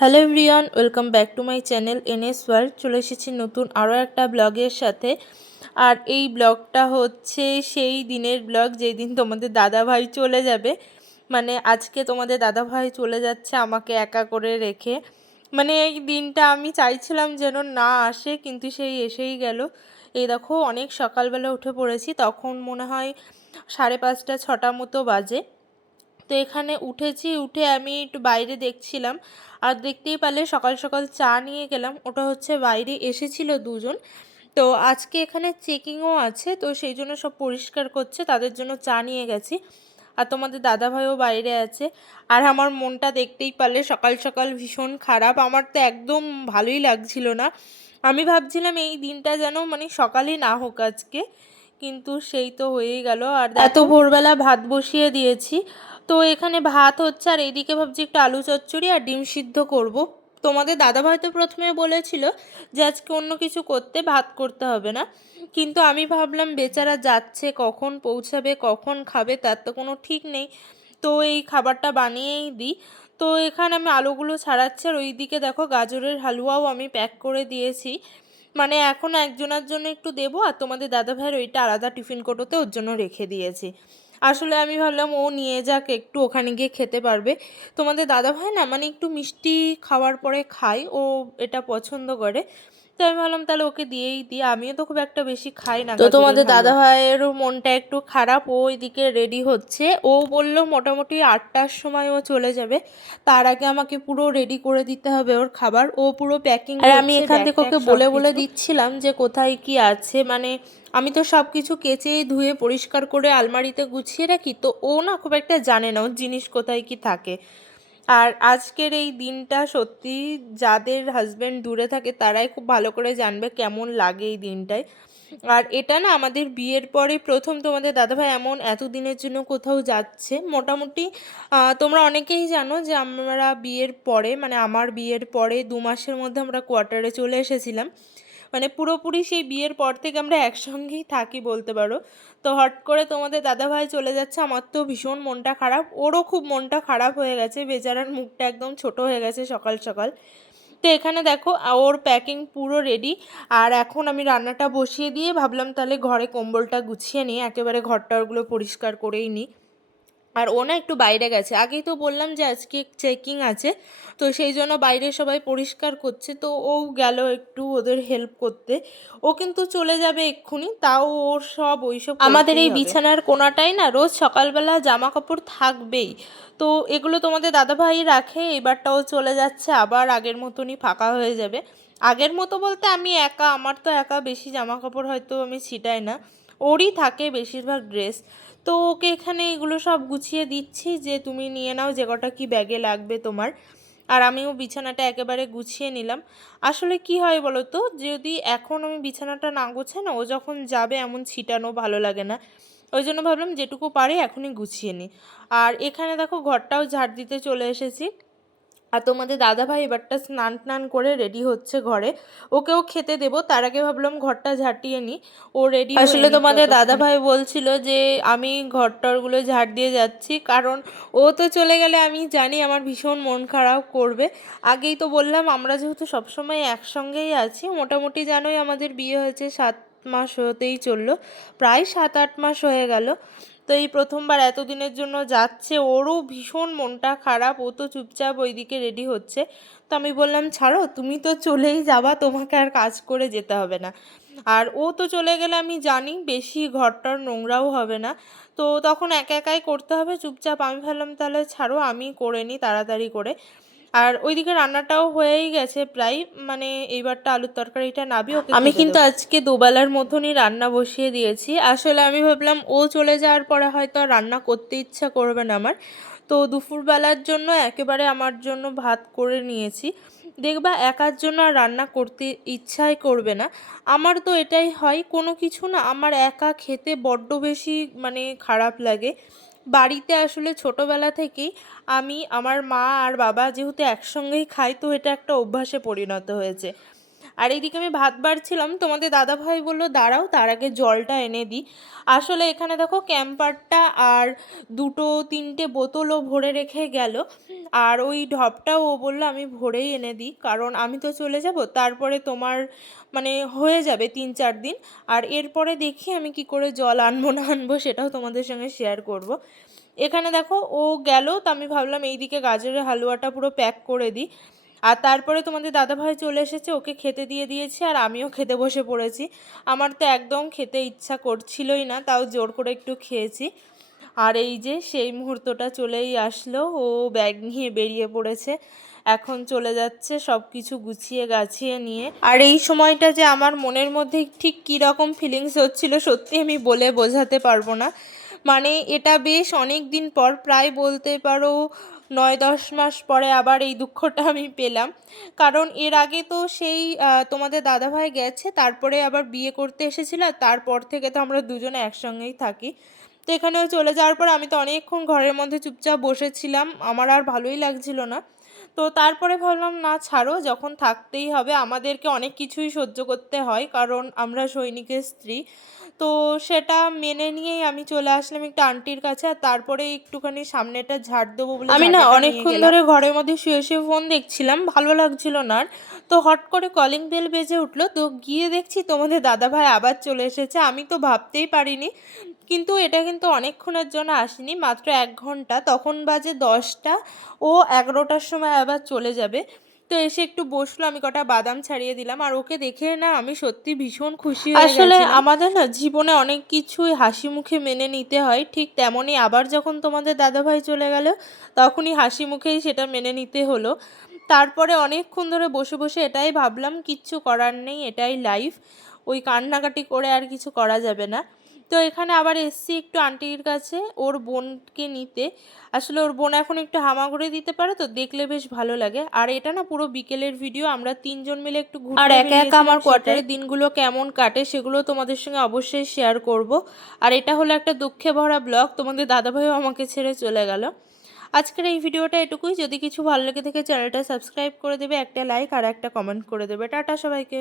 Hello everyone, welcome back to my channel NS world. চলে এসেছি নতুন আরও একটা ব্লগের সাথে। আর এই ব্লগটা হচ্ছে সেই দিনের ব্লগ যেই দিন তোমাদের দাদা ভাই চলে যাবে। মানে আজকে তোমাদের দাদা ভাই চলে যাচ্ছে আমাকে একা করে রেখে। মানে এই দিনটা আমি চাইছিলাম যেন না আসে, কিন্তু সেই এসেই গেল। এই দেখো, অনেক সকালবেলা উঠে পড়েছি, তখন মনে হয় সাড়ে পাঁচটা, ছটা মতো বাজে। তো এখানে উঠেছি উঠে আমি একটু বাইরে দেখছিলাম। আর দেখতেই পারলে সকাল সকাল চা নিয়ে গেলাম। ওটা হচ্ছে বাইরে এসেছিল দুজন। তো আজকে এখানে চেকিংও আছে তো সেই জন্য সব পরিষ্কার করছে। তাদের জন্য চা নিয়ে গেছি। আর তোমাদের দাদাভাইও বাইরে আছে। আর আমার মনটা দেখতেই পারলে সকাল সকাল ভীষণ খারাপ। আমার তো একদম ভালোই লাগছিল না। আমি ভাবছিলাম এই দিনটা যেন মানে সকালে না হোক আজকে। কিন্তু সেই তো হয়েই গেল। আর এত ভোরবেলা ভাত বসিয়ে দিয়েছি। তো এখানে ভাত হচ্ছে আর এইদিকে ভাবছি একটু আলু চচ্চড়ি আর ডিম সিদ্ধ করব। তোমাদের দাদাভাই তো প্রথমে বলেছিল যে আজকে অন্য কিছু করতে ভাত করতে হবে না। কিন্তু আমি ভাবলাম বেচারা যাচ্ছে, কখন পৌঁছাবে, কখন খাবে, তার তো কোনো ঠিক নেই। তো এই খাবারটা বানিয়েই দিই। তো এখানে আমি আলুগুলো ছাড়াচ্ছি আর ওইদিকে দেখো গাজরের হালুয়াও আমি প্যাক করে দিয়েছি। মানে এখন একজনের জন্য একটু দেবো আর তোমাদের দাদা ভাইয়ের ওইটা আলাদা টিফিন কোটোতে ওর জন্য রেখে দিয়েছি। আসলে আমি ভাবলাম ও নিয়ে যাক, একটু ওখানে গিয়ে খেতে পারবে। তোমাদের দাদা ভাই না মানে একটু মিষ্টি খাওয়ার পরে খায়, ও এটা পছন্দ করে। তো আমি ভাবলাম তাহলে ওকে দিয়েই দিই। আমিও তো খুব একটা বেশি খাই না তো তোমাদের দাদা ভাইয়েরও মনটা একটু খারাপ ও ওইদিকে রেডি হচ্ছে। ও বলল মোটামুটি আটটার সময় ও চলে যাবে। তার আগে আমাকে পুরো রেডি করে দিতে হবে ওর খাবার। ও পুরো প্যাকিং আর আমি এখান থেকে ওকে বলে বলে দিচ্ছিলাম যে কোথায় কি আছে। মানে আমি তো সব কিছু কেচে ধুয়ে পরিষ্কার করে আলমারিতে গুছিয়ে রাখি। তো ও না খুব একটা জানে না ওর জিনিস কোথায় কি থাকে। আর আজকের এই দিনটা সত্যি যাদের হাজব্যান্ড দূরে থাকে, তারাই খুব ভালো করে জানবে কেমন লাগে এই দিনটায়। আর এটা না আমাদের বিয়ের পরে প্রথম তোমাদের দাদাভাই এমন এত দিনের জন্য কোথাও যাচ্ছে। মোটামুটি তোমরা অনেকেই জানো যে আমরা বিয়ের পরে মানে আমার বিয়ের পরে দু মাসের মধ্যে আমরা কোয়ার্টারে চলে এসেছিলাম। মানে পুরোপুরি সেই বিয়ের পর থেকে আমরা একসঙ্গেই থাকি বলতে পারো। তো হট করে তোমাদের দাদাভাই চলে যাচ্ছে, আমার তো ভীষণ মনটা খারাপ। ওরও খুব মনটা খারাপ হয়ে গেছে, বেচারার মুখটা একদম ছোট হয়ে গেছে সকাল সকাল। তো এখানে দেখো, ওর প্যাকিং পুরো রেডি আর এখন আমি রান্নাটা বসিয়ে দিয়ে ভাবলাম তাহলে ঘরে কম্বলটা গুছিয়ে নিই, একেবারে ঘরটারগুলো পরিষ্কার করেই নিই। আর ও না একটু বাইরে গেছে। আগেই তো বললাম যে আজকে চেকিং আছে তো সেই জন্য বাইরে সবাই পরিষ্কার করছে। তো ও গেল একটু ওদের হেল্প করতে। ও কিন্তু চলে যাবে এক্ষুনি তাও ওর সব ওইসব আমাদের এই বিছানার কোনাটাই না রোজ সকালবেলা জামা কাপড় থাকবেই। তো এগুলো তোমাদের দাদাভাই রাখে এবারটাও চলে যাচ্ছে আবার আগের মতনই ফাঁকা হয়ে যাবে। আগের মতো বলতে আমি একা আমার তো একা বেশি জামা কাপড় হয়তো আমি ছিটাই না। ওরই থাকে বেশিরভাগ ড্রেস। তো ওকে এখানে এগুলো সব গুছিয়ে দিচ্ছি যে তুমি নিয়ে নাও যে কটা কী ব্যাগে লাগবে তোমার। আর আমিও বিছানাটা একেবারে গুছিয়ে নিলাম। আসলে কি হয় বলো তো যদি এখন আমি বিছানাটা না গোছাই না, ও যখন যাবে এমন ছিটানো ভালো লাগে না। ওই জন্য ভাবলাম যেটুকু পারে এখনই গুছিয়ে নিই। আর এখানে দেখো ঘরটাও ঝাড় দিতে চলে এসেছি। আর তোমাদের দাদাভাই এবারটা স্নান টান করে রেডি হচ্ছে ঘরে। ওকেও খেতে দেবো তার আগে ভাবলাম ঘরটা ঝাঁটিয়ে নিই ও রেডি আসলে তোমাদের দাদাভাই বলছিল যে আমি ঘরটরগুলো ঝাড় দিয়ে যাচ্ছি। কারণ ও তো চলে গেলে আমি জানি আমার ভীষণ মন খারাপ করবে। আগেই তো বললাম আমরা যেহেতু সবসময় একসঙ্গেই আছি মোটামুটি জানোই আমাদের বিয়ে হয়েছে সাত মাস হতেই চলল। প্রায় সাত আট মাস হয়ে গেল। তো এই প্রথমবার এতদিনের জন্য যাচ্ছে, ওরও ভীষণ মনটা খারাপ, ও তো চুপচাপ ওইদিকে রেডি হচ্ছে। তো আমি বললাম, ছাড়ো, তুমি তো চলেই যাবা, তোমাকে আর কাজ করে যেতে হবে না। আর ও তো চলে গেলে আমি জানি, বেশি ঘরটার নোংরাও হবে না। তো তখন একা একাই করতে হবে, চুপচাপ। আমি ভাবলাম, তাহলে ছাড়ো, আমি করে নিই, তাড়াতাড়ি করে। আর ওইদিকে রান্নাটাও হয়েই গেছে প্রায়। মানে এইবারটা আলুর তরকারিটা নাবি ওকে আমি কিন্তু আজকে দুবেলার মতনই রান্না বসিয়ে দিয়েছি। আসলে আমি ভাবলাম ও চলে যাওয়ার পরে হয়তো আর রান্না করতে ইচ্ছা করবে না আমার। তো দুপুরবেলার জন্য একেবারে আমার জন্য ভাত করে নিয়েছি। দেখবা একার জন্য আর রান্না করতে ইচ্ছাই করবে না। আমার তো এটাই হয় কোনো কিছু না আমার একা খেতে বড্ড বেশি মানে খারাপ লাগে। বাড়িতে আসলে ছোটোবেলা থেকেই আমি, আমার মা আর বাবা যেহেতু একসঙ্গেই খাই, তো এটা একটা অভ্যাসে পরিণত হয়েছে। আর এইদিকে আমি ভাত বাড়ছিলাম তোমাদের দাদা ভাই বলল, দাঁড়াও, তার আগে জলটা এনে দিই আসলে এখানে দেখো ক্যাম্পারটা আর দুটো তিনটে বোতলও ভরে রেখে গেল। আর ওই ঢপটাও ও বলল, আমি ভরেই এনে দিই, কারণ আমি তো চলে যাব, তারপরে তোমার মানে হয়ে যাবে তিন চার দিন। আর এরপরে দেখি আমি কি করে জল আনব না আনব, সেটাও তোমাদের সঙ্গে শেয়ার করব। এখানে দেখো ও গেল, তো আমি ভাবলাম এইদিকে গাজরের হালুয়াটা পুরো প্যাক করে দিই। আর তারপরে তোমাদের দাদাভাই চলে এসেছে, ওকে খেতে দিয়ে দিয়েছি আর আমিও খেতে বসে পড়েছি। আমার তো একদম খেতে ইচ্ছা করছিলই না, তাও জোর করে একটু খেয়েছি। আর এই যে সেই মুহূর্তটা চলেই আসলো, ও ব্যাগ নিয়ে বেরিয়ে পড়েছে। এখন চলে যাচ্ছে সব কিছু গুছিয়ে গাছিয়ে নিয়ে। আর এই সময়টা যে আমার মনের মধ্যে ঠিক কী রকম ফিলিংস হচ্ছিল সত্যি আমি বলে বোঝাতে পারব না। মানে এটা বেশ অনেক দিন পর, প্রায় বলতে পারো নয় দশ মাস পরে আবার এই দুঃখটা আমি পেলাম। কারণ এর আগে তো সেই তোমাদের দাদাভাই গেছে, তারপরে আবার বিয়ে করতে এসেছিল তারপর থেকে তো আমরা দুজনে একসঙ্গেই থাকি। তো এখানেও চলে যাওয়ার পর আমি তো অনেকক্ষণ ঘরের মধ্যে চুপচাপ বসেছিলাম, আমার আর ভালোই লাগছিল না। তো তারপরে ভাবলাম, না, ছাড়ো, যখন থাকতেই হবে, আমাদেরকে অনেক কিছুই সহ্য করতে হয়, কারণ আমরা সৈনিকের স্ত্রী। তো সেটা মেনে নিয়েই আমি চলে আসলাম একটু আন্টির কাছে আর তারপরে একটুখানি সামনেটা ঝাড় দেবো বলে আমি না অনেকক্ষণ ধরে ঘরের মধ্যে শুয়ে শুয়ে ফোন দেখছিলাম ভালো লাগছিল না আর। তো হট করে কলিং বেল বেজে উঠল তো গিয়ে দেখছি তোমাদের দাদাভাই আবার চলে এসেছে আমি তো ভাবতেই পারিনি। কিন্তু এটা কিন্তু অনেকক্ষণের জন্য আসেনি মাত্র এক ঘণ্টা তখন বাজে দশটা ও এগারোটার সময় আবার চলে যাবে। তো এসে একটু বসল আমি কটা বাদাম ছাড়িয়ে দিলাম। আর ওকে দেখে না আমি সত্যি ভীষণ খুশি আসলে আমাদের না জীবনে অনেক কিছুই হাসি মুখে মেনে নিতে হয় ঠিক তেমনই আবার যখন তোমাদের দাদাভাই চলে গেল তখনই হাসি মুখেই সেটা মেনে নিতে হলো। তারপরে অনেকক্ষণ ধরে বসে বসে এটাই ভাবলাম কিচ্ছু করার নেই এটাই লাইফ ওই কান্নাকাটি করে আর কিছু করা যাবে না। তো এখানে আবার এসছি একটু আন্টির কাছে ওর বোনকে নিতে। আসলে ওর বোন এখন একটু হামাগুড়ি দিতে পারে তো দেখলে বেশ ভালো লাগে। আর এটা না পুরো বিকেলের ভিডিও আমরা তিনজন মিলে একটু আর একা একা আমার কোয়ার্টারের দিনগুলো কেমন কাটে সেগুলো তোমাদের সঙ্গে অবশ্যই শেয়ার করব। আর এটা হলো একটা দুঃখে ভরা ব্লগ তোমাদের দাদাভাইও আমাকে ছেড়ে চলে গেল। আজকের এই ভিডিওটা এটুকুই। যদি কিছু ভালো লেগে থেকে চ্যানেলটা সাবস্ক্রাইব করে দেবে একটা লাইক আর একটা কমেন্ট করে দেবে। টাটা সবাইকে।